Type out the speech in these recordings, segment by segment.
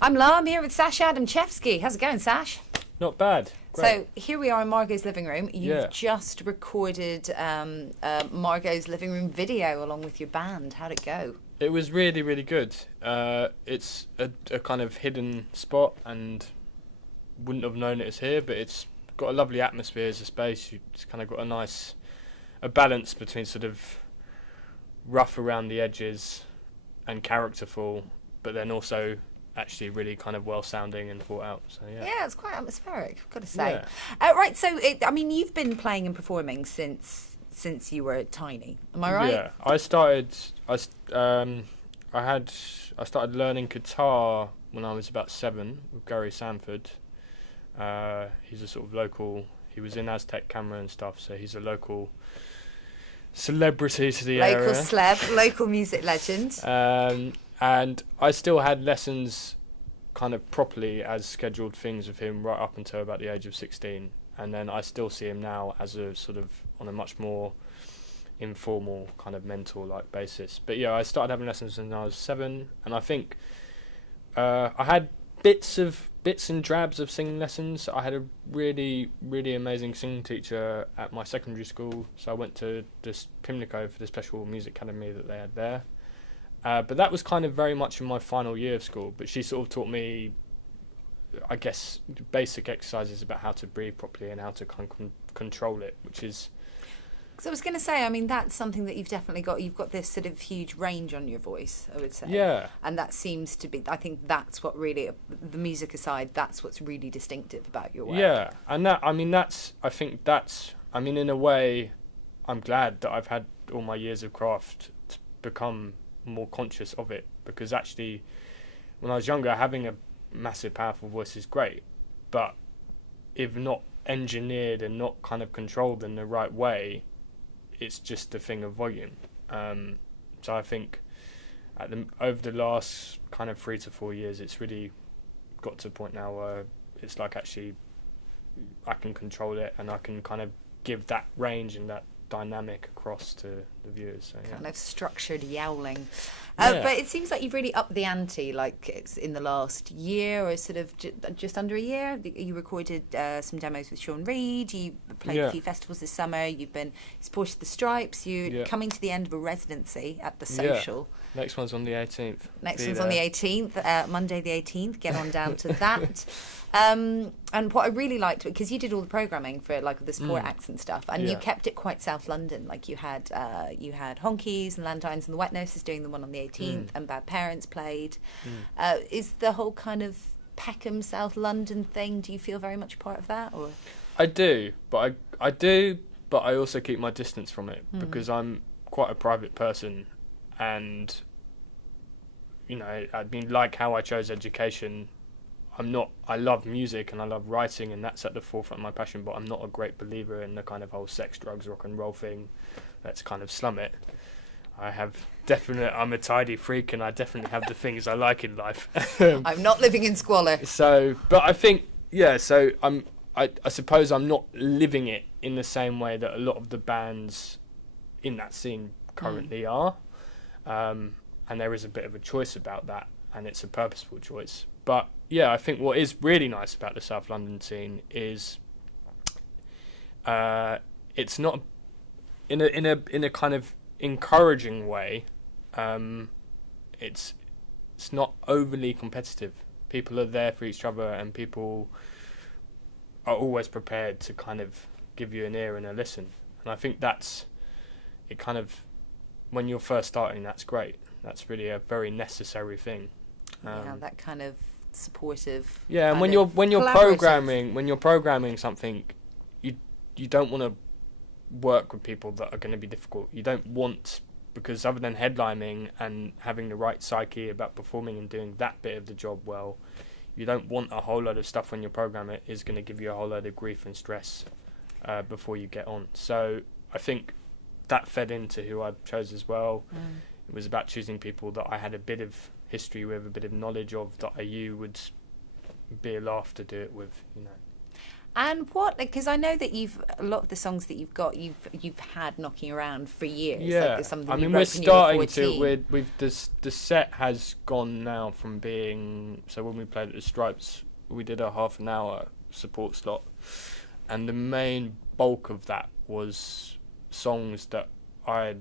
I'm La. I'm here with Sasha Adamczewski. How's it going, Sash? Not bad. Great. So here we are in Margo's living room. You've just recorded Margo's living room video along with your band. How'd it go? It was really, really good. It's a kind of hidden spot and wouldn't have known it was here, but it's got a lovely atmosphere as a space. It's kind of got a balance between sort of rough around the edges and characterful, but then also actually really kind of well sounding and thought out. So yeah, it's quite atmospheric, I've got to say. Yeah. Right, so you've been playing and performing since you were tiny. Am I right? Yeah, I started learning guitar when I was about 7 with Gary Sanford. He's a sort of local. He was in Aztec Camera and stuff, so he's a local celebrity to the area. Local celeb, local music legend. And I still had lessons kind of properly as scheduled things with him right up until about the age of 16. And then I still see him now as a sort of on a much more informal kind of mentor-like basis. But yeah, I started having lessons when I was 7, and I think I had bits and drabs of singing lessons. I had a really, really amazing singing teacher at my secondary school, so I went to this Pimlico for the special music academy that they had there. But that was kind of very much in my final year of school, but she sort of taught me, I guess, basic exercises about how to breathe properly and how to kind of control it, which is... So I was going to say, that's something that you've definitely got. You've got this sort of huge range on your voice, I would say. Yeah. And that seems to be, I think that's what really, the music aside, that's what's really distinctive about your work. Yeah, and in a way, I'm glad that I've had all my years of craft to become more conscious of it, because actually, when I was younger, having a massive, powerful voice is great, but if not engineered and not kind of controlled in the right way, it's just a thing of volume. So I think over the last kind of 3 to 4 years, it's really got to a point now where it's like actually I can control it and I can kind of give that range and that dynamic across to the viewers. So, yeah. Kind of structured yowling. Yeah. But it seems like you've really upped the ante, like it's in the last year or sort of just under a year. You recorded some demos with Sean Reid, you played a few festivals this summer, you've been supported the Stripes, you're coming to the end of a residency at the Social. Yeah. Next one's on the 18th. Next one's on the 18th, Monday the 18th, get on down to that. And what I really liked, because you did all the programming for like the support acts and stuff, and you kept it quite South London. Like you had Junkies and Landines and the Wet Noses doing the one on the 18th, and Bad Parents played. Is the whole kind of Peckham South London thing? Do you feel very much part of that, or? I do, but I also keep my distance from it because I'm quite a private person, and like how I chose education. I love music and I love writing, and that's at the forefront of my passion, but I'm not a great believer in the kind of whole sex, drugs, rock and roll thing. Let's kind of slum it. I'm a tidy freak, and I definitely have the things I like in life. I'm not living in squalor. So, but I think, I suppose I'm not living it in the same way that a lot of the bands in that scene currently are. And there is a bit of a choice about that, and it's a purposeful choice. But yeah, I think what is really nice about the South London scene is it's not in a kind of encouraging way. It's not overly competitive. People are there for each other, and people are always prepared to kind of give you an ear and a listen. And I think that's it. Kind of when you're first starting, that's great. That's really a very necessary thing. That kind of supportive. Yeah, and when you're programming something, you don't want to work with people that are going to be difficult. You don't want, because other than headlining and having the right psyche about performing and doing that bit of the job well, you don't want a whole load of stuff when your programmer is going to give you a whole load of grief and stress before you get on. So I think that fed into who I chose as well. It was about choosing people that I had a bit of history with, a bit of knowledge of, that I knew would be a laugh to do it with, And what? Because I know that a lot of the songs that you've got, you've had knocking around for years. Yeah, like something I mean, you wrote we're when you were starting to. 14. We've the set has gone now from being. So when we played at the Stripes, we did a half an hour support slot, and the main bulk of that was songs that I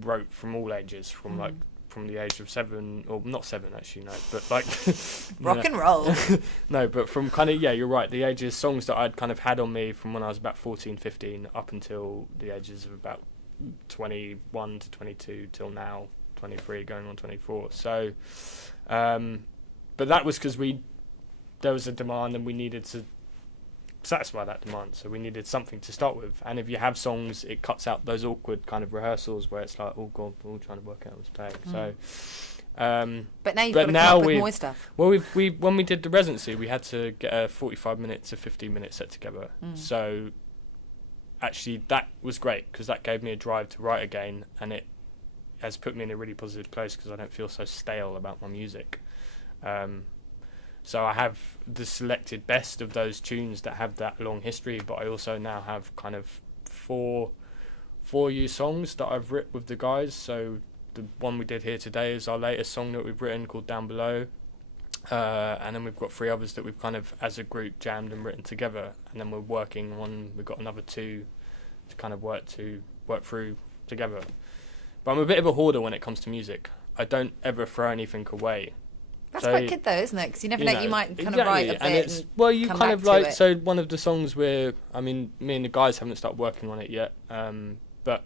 wrote from all ages, from like from the age of 7, or not 7 actually, no, but like rock and roll. No, but from kind of, you're right, the ages, songs that I'd kind of had on me from when I was about 14, 15 up until the ages of about 21 to 22 till now 23 going on 24. So but that was because there was a demand and we needed to satisfy that demand, so we needed something to start with. And if you have songs, it cuts out those awkward kind of rehearsals where it's like, oh god, we're all trying to work out what's playing. So but now you've got to come up with more stuff. Well, when we did the residency, we had to get a 45-minute to 15-minute set together. So actually that was great because that gave me a drive to write again, and it has put me in a really positive place because I don't feel so stale about my music. So I have the selected best of those tunes that have that long history, but I also now have kind of four new songs that I've written with the guys. So the one we did here today is our latest song that we've written called Down Below. And then we've got 3 others that we've kind of, as a group, jammed and written together. And then we're working on, we've got another 2 to kind of work through together. But I'm a bit of a hoarder when it comes to music. I don't ever throw anything away. That's quite good though, isn't it? Because you never know, you might kind of write a bit and it's, well, you kind of like, so one of the songs where, I mean, me and the guys haven't started working on it yet, but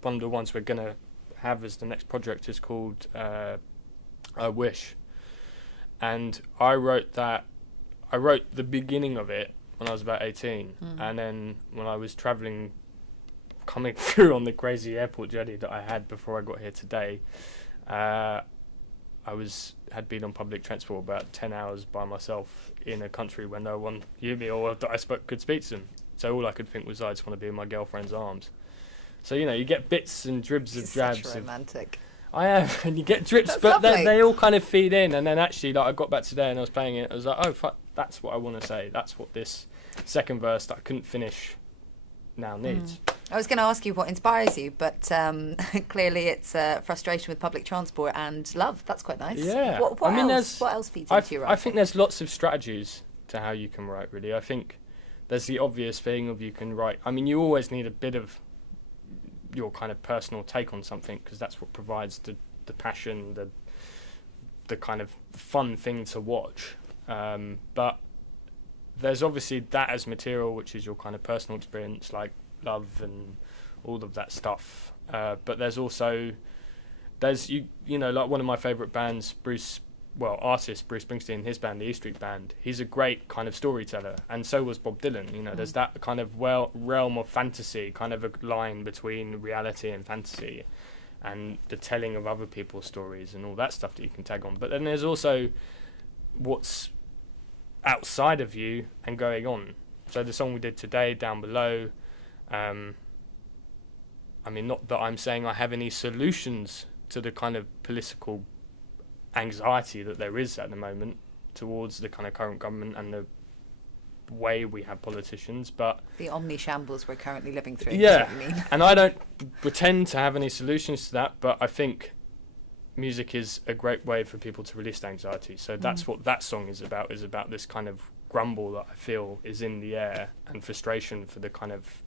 one of the ones we're going to have as the next project is called I Wish. And I wrote the beginning of it when I was about 18, and then when I was travelling, coming through on the crazy airport journey that I had before I got here today, I had been on public transport about 10 hours by myself in a country where no one knew me or that I could speak to them. So all I could think was I just want to be in my girlfriend's arms. So, you get bits and dribs of drabs. Such romantic. I am, and you get drips, but they all kind of feed in. And then actually, like, I got back today and I was playing it. I was like, oh, fuck, that's what I want to say. That's what this second verse that I couldn't finish now needs. I was going to ask you what inspires you, but clearly it's frustration with public transport and love. That's quite nice. Yeah. What else feeds into your writing? I think there's lots of strategies to how you can write, really. I think there's the obvious thing of you can write. I mean, you always need a bit of your kind of personal take on something because that's what provides the passion, the kind of fun thing to watch. But there's obviously that as material, which is your kind of personal experience, like love and all of that stuff. But there's also, like one of my favourite bands, artist Bruce Springsteen, his band, the E Street Band, he's a great kind of storyteller, and so was Bob Dylan. There's that kind of realm of fantasy, kind of a line between reality and fantasy, and the telling of other people's stories and all that stuff that you can tag on. But then there's also what's outside of you and going on. So the song we did today, Down Below, I mean, not that I'm saying I have any solutions to the kind of political anxiety that there is at the moment towards the kind of current government and the way we have politicians, but the omni-shambles we're currently living through. Yeah, is what you mean. And I don't pretend to have any solutions to that, but I think music is a great way for people to release anxiety. So that's what that song is about this kind of grumble that I feel is in the air and frustration for the kind of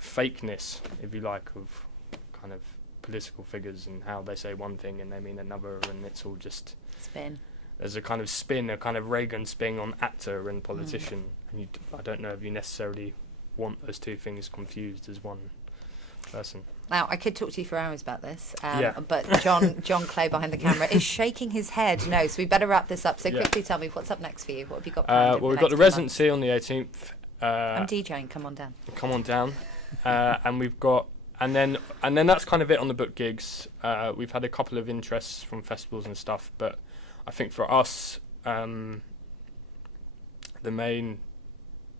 fakeness, if you like, of kind of political figures and how they say one thing and they mean another, and it's all just spin. There's a kind of spin, a kind of Reagan spin on actor and politician, and I don't know if you necessarily want those two things confused as one person. Now, I could talk to you for hours about this, but John Clay behind the camera is shaking his head. No, so we better wrap this up. So quickly tell me, what's up next for you? What have you got planned? Well, we've got the residency on the 18th. I'm DJing. Come on down. Come on down. And we've got, and then that's kind of it on the book gigs. We've had a couple of interests from festivals and stuff, but I think for us, the main,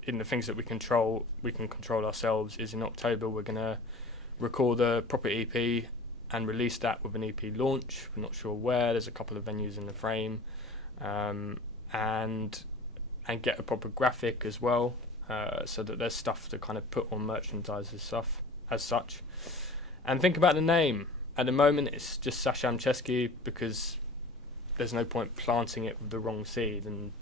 in the things that we can control ourselves, is in October we're going to record a proper EP and release that with an EP launch. We're not sure where. There's a couple of venues in the frame. and get a proper graphic as well, so that there's stuff to kind of put on merchandise as such. And think about the name. At the moment, it's just Sasha Adamczewski because there's no point planting it with the wrong seed. And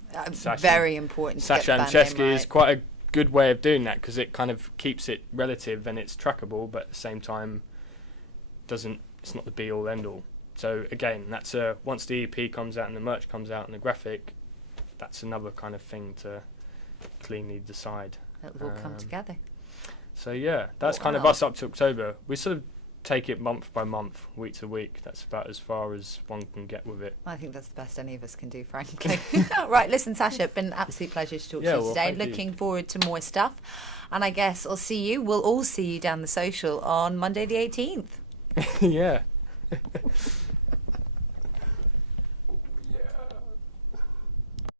very important. Sasha Adamczewski is quite a good way of doing that because it kind of keeps it relative and it's trackable, but at the same time, it's not the be all end all. So again, that's once the EP comes out and the merch comes out and the graphic, that's another kind of thing to cleanly decide. It will come together. So yeah, that's kind of us up to October. We sort of take it month by month, week to week. That's about as far as one can get with it. I think that's the best any of us can do, frankly. Right, listen, Sasha, it's been an absolute pleasure to talk to you today. Looking forward to more stuff. And I guess we'll all see you down the social on Monday the 18th. Yeah.